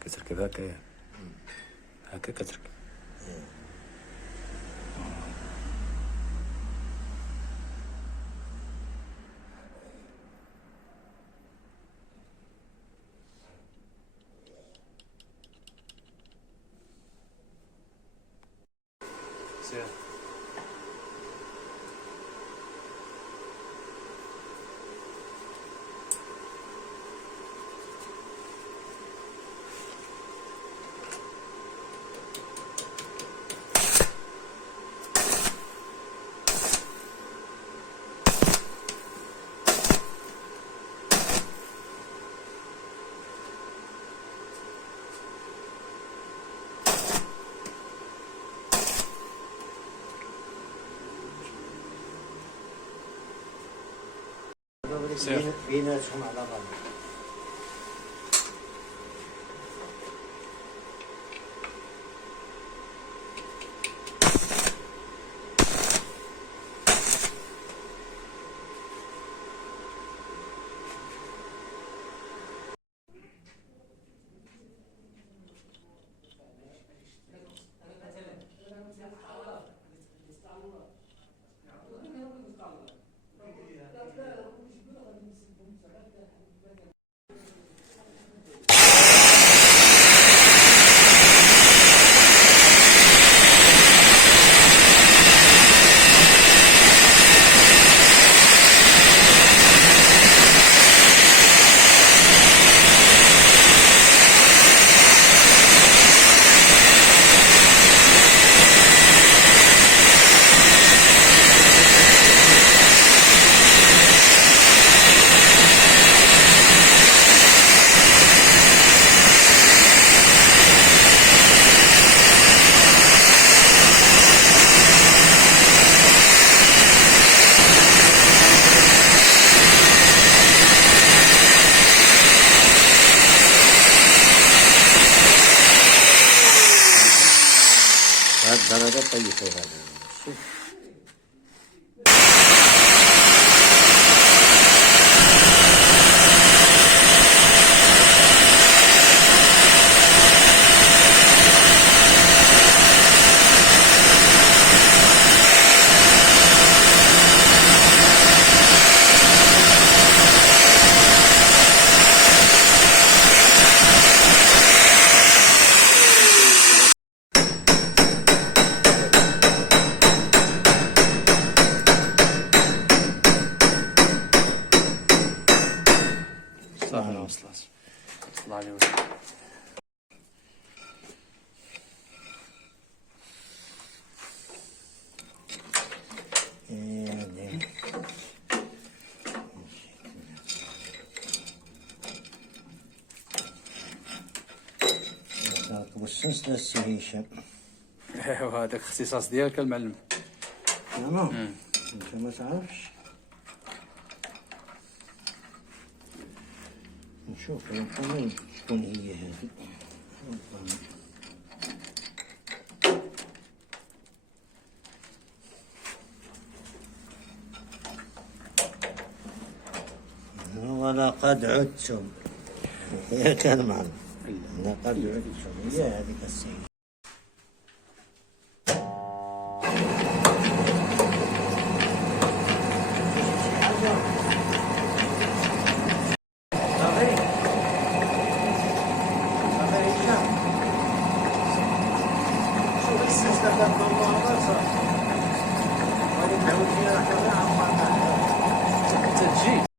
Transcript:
كتر كذاك هكا كترك. سير بيناتهم على بعض. هذا درجة طيبة هذا. صافي وصلت. الله عليه وسلم. والسلسلة السهيشة. ايوا هذاك الاختصاص ديالك المعلم. تمام. انت ما تعرفش. نشوف ربما شكون هي هذه. ولقد عدتم. هي كان معنا. لقد عدتم. هي هذيك السيدة. تجي